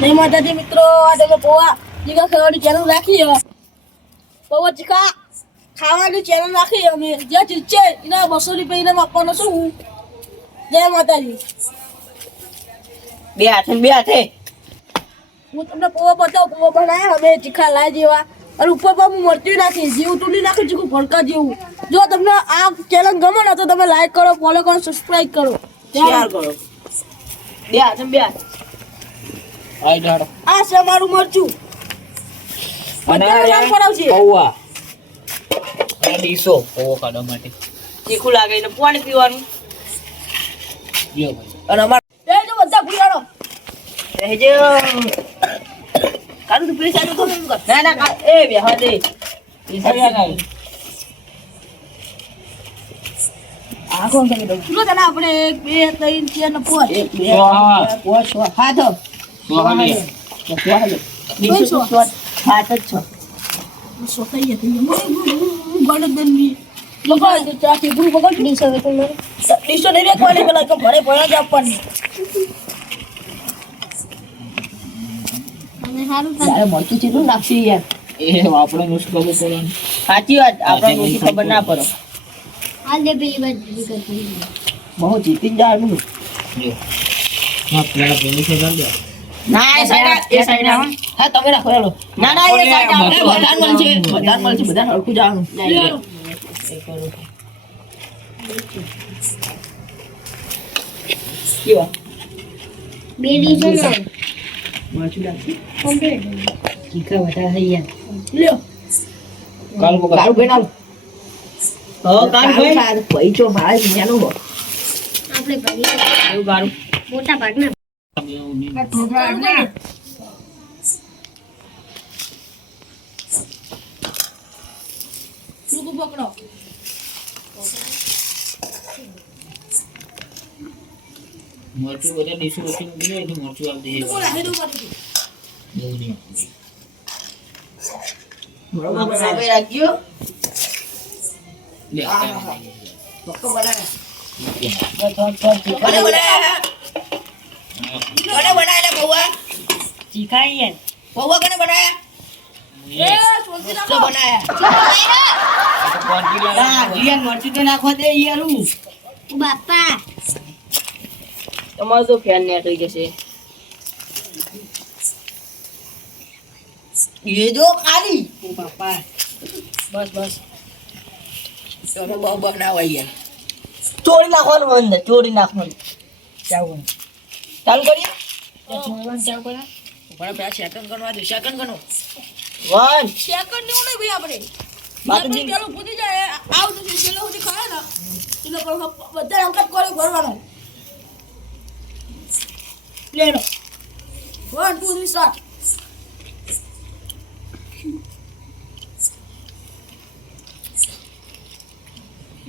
જય માતાજી મિત્રો આ તમે પોવા જીગા ખાવાની ચેનલ રાખી પોવા જીગા ખાવાની ચેનલ રાખી અમે. જે ચીજ છે એના બસો રૂપિયા ઇનામ આપવાનો છું હું. જય માતાજી. બે હાથે બે હાથે. હું તમને પોવા બતાવું પોવા બનાવ્યા અમે ચીખા લાય જેવા. અને ઉપર પર હું મરતી નાખી જીવ તૂટી નાખી ચીકું ભડકા જેવું. જો તમને આ ચેનલ ગમે ને તો તમે લાઈક કરો ફોલો કરો સબસ્ક્રાઇબ કરો. શેર કરો. બે હાથે બે હાથે. આ છે મારું મરચું. અને બધાને નામ પડાવશે. પૌવા. આ ડીસો પૌવા કાઢવા માટે. તીખું લાગે એટલે પાણી પીવાનું. લ્યો ભાઈ. અને અમાર એ જો બધા ભૂલાડો. રહેજો. કાઢું તો પૈસા તો ના ના એ બે હા દે. આ કોણ કરી દઉં? ચલો તને આપણે એક બે ત્રણ ચાર ને પાંચ? એક બે. પાંચ, છ હાથ મળતું ચીલું નાખશું યાર? એ આપણે નુસ્ખો બોલવાનું સાચી વાત. આપણે કોઈ ખબર ના પડે. બહુ જીતી જ જવાનું લ્યો હા પેલા પેલું છે દે. ના એ સાઈડ એ સાઈડ આવો હા તમે રાખો હેલો ના ના એ સાઈડ આવો એ બધાને મળશે બધાને મળશે બધાને હરખું જવાનું. કેવા મળશું લાગશે લ્યો. કાલ પકડ કાળું ભાઈ નાલ હો કાળું ભાઈ. ભાઈ ચો મારા બીજાનું હો. એવું કાળું લોકો પકડો મરચું બધા ડીશો વચ્ચે મૂકી દે એટલે મરચું આવી દે બોલા હેડો કરી બહુ નહીં બરોબર બનાવી રાખજો લે પક્કો બનાવે કોને બનાયા કોને ચીખાઈ પૌવા પૌવા કોને બનાયા? એ સોલથી નાખો. બનાયા. હા જીયાન મરચું તો નાખવા દે યારું તમારો ફેન નીકળી જશે. એ જો ખાલી. બાપા. બસ બસ. તમે બહુ બનાવા યાર ચોરી નાખવાનું અંદર ચોરી નાખવાનું. ચાલુ ચાલુ કરીએ? પણ પેલા સેકન્ડ ગણવા દે સેકન્ડ ગણો વન. સેકન્ડનું નહીં ભાઈ આપણે. બાકી આપણે પૂછી જાય આવ તો છેલ્લે સુધી ખાય ને એટલે પણ બધા અંકટ કરી ભરવાનો. લેનો વન ટુ થ્રી સ્ટાર્ટ.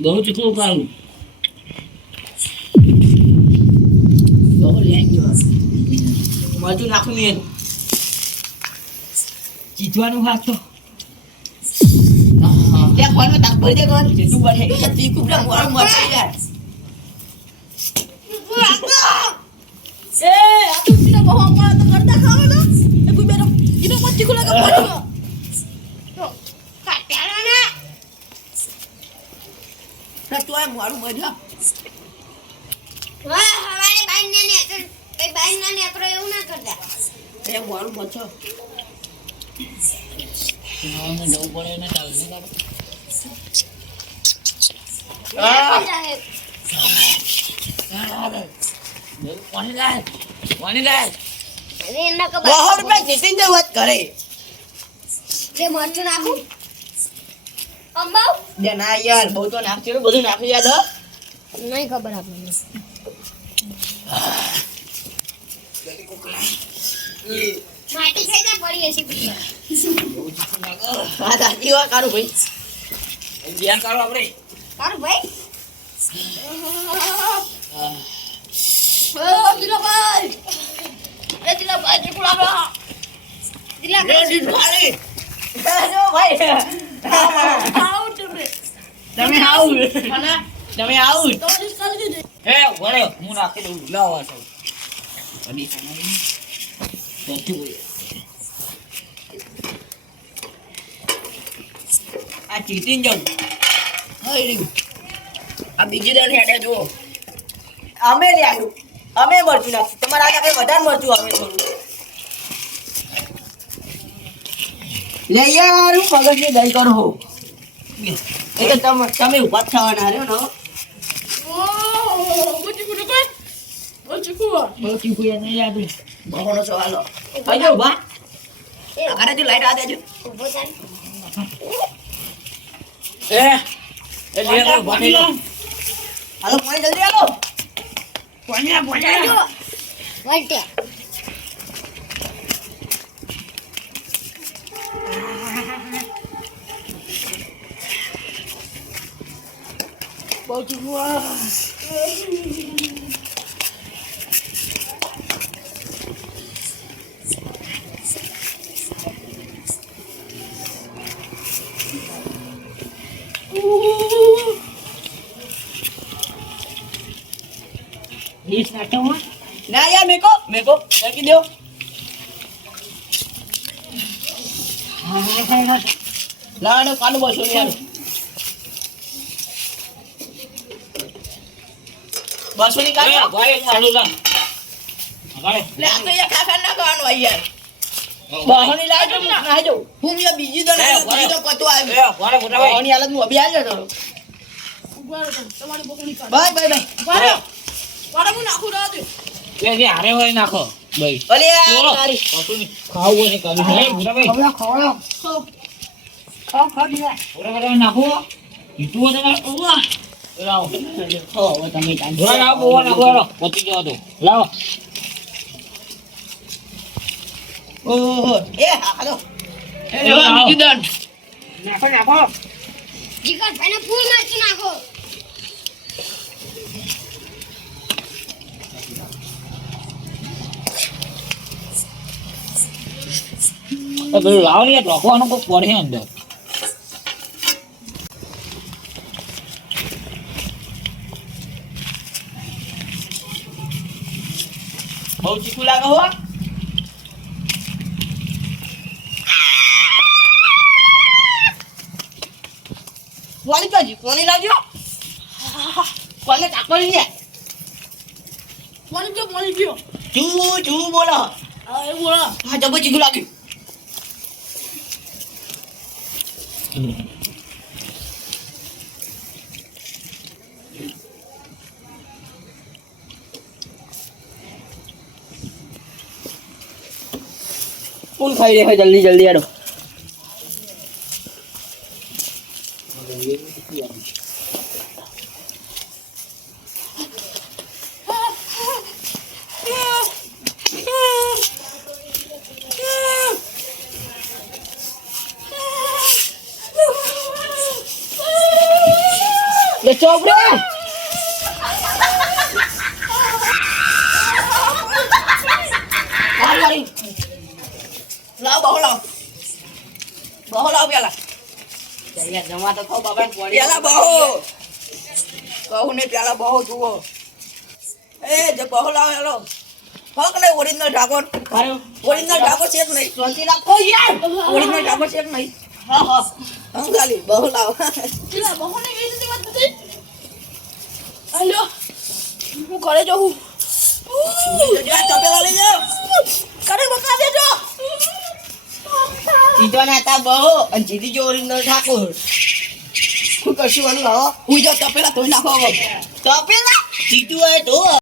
બહુ ચૂકવું કાઢું બહુ લઈ ગયો મરચું નાખું મેં જીતવાનું હાથો ત્યાં કોણ તાક ભરી દે કોણ જીતું બને તીખું પેલા મરચું યાર એ આ તો સીધા બહુ અમારા તો કરતા ખાવે ને એ કોઈ બેનો ઈનો મત ચીકુ લાગે પાણી ના તો આ મારું મજા એ મારું મચો ખાવામાં જવું પડે ને ચાલશે તારે પાણી લાય પાણી લાય બહુ રૂપિયા જીતીને જ વાત કરે જે ના યાર બહુ તો નાખશે બધું નાખી યાદ નહીં ખબર આપણને માટી થઈ જાય પડી હશે હા દાદી વા કારું ભાઈ? ધ્યાન કરો આપણે. કારું ભાઈ. એ દિલાભાઈ. એ દિલાભાઈ ચીકુ લાગે દિલા રેડી ખાલી જો ભાઈ. તમે. આવું તમે આવું હે વળે હું નાખી દઉં. લાવવા બોલે. આ એ રહ્યું. આ બીજી દાન હેડે જુઓ. અમે લે આવ્યું અમે મરચું નાખ્યું તમારા આગળ કઈ વધારે મરચું આવે થોડું લે યાર, હું મગજની દઈ કરો એ તો તમે તમે ઊભા થવાના રહ્યો ને બચી કુવા બહુ ચીકુ એ નહીં યાદ બહોનો સવાલો હજો ઊભા અરે જો લાઈટ આ દેજો ઊભો ચાલ એ એ લે લે ભાઈ લો હાલો પાણી જલ્દી હાલો પોણ્યા પોણ્યા વળતે બચી ડીશ નાખ્યો હું ના યાર મેકો મેકો નાખી દો. લાડો કાનું બસો યાર બસો ની કાઢો ભાઈ ચાલુ લા લે આ તો યાર ખાખા ના કરવાનું યાર. બહોની લાઈટ ના હું યાર બીજી તો ના એ, બીજી તો કતો એ આવ્યો. મોટા ભાઈ બહોની હાલત હું અભી આવ્યો તો. ઊભા રહો તમારી બકરી કાઢ. Bye bye bye. ઊભા હું નાખું રાહ દે એ જે હારે હોય નાખો. ભાઈ. ઓલે તારી. કશું નહીં ખાવું હોય કાઢી હે મોટા ભાઈ. ખવડા ખવડા ખાવ ખાવ દીવા મોટા ભાઈ નાખો. ઈટુ હોય તમારે ઓવા લાવો. હો તમે કાંઈ જોવા લાવો બોવા નાખો હાલો પતી જવા દો લાવો. ઓહો એ હાલો. એ બીજું દન નાખો નાખો. જીગર ભાઈને ફૂલ મરચું નાખો. પેલું લાવો ને લખવાનું કોઈ પડે અંદર બહુ ચીકુ લાગે હો. કોની કાજી કોની લાગ્યો. કોને કાકડી ને પાણી પીઓ પાણી પીઓ ચૂ ચૂ બોલો. હા એ બોલા. હા જબર ચીકુ લાગ્યું. કોણ ખાઈ રહ્યા જલ્દી જલ્દી આડો લે ચોપડે લાવ બહુ લાવ બહુ લાવ પેલા. જમા તો ખાવ બાબા પેલા બહુ. કહું ને પેલા બહુ જુઓ. એ જે બહુ લાવ હેલો ફક નહીં ઓરિજિનલ ઢાકોર ઓરિજિનલ ઢાકો છે નહીં? શાંતિ રાખો યાર ઓરિજિનલ ઢાકો છે નહીં? હા હા. હમ બહુ લાવ હાલ્યો હું ઘરે જવું જા તપેલા લઈ જાઓ. કરે બકા દેજો. જીતો ના હતા બહુ. અને જીતી જો ઓરિજિનલ ઠાકોર શું કરશું આનું હવે હું જો તપેલા ધોઈ નાખો તપેલા? જીતું હોય તો.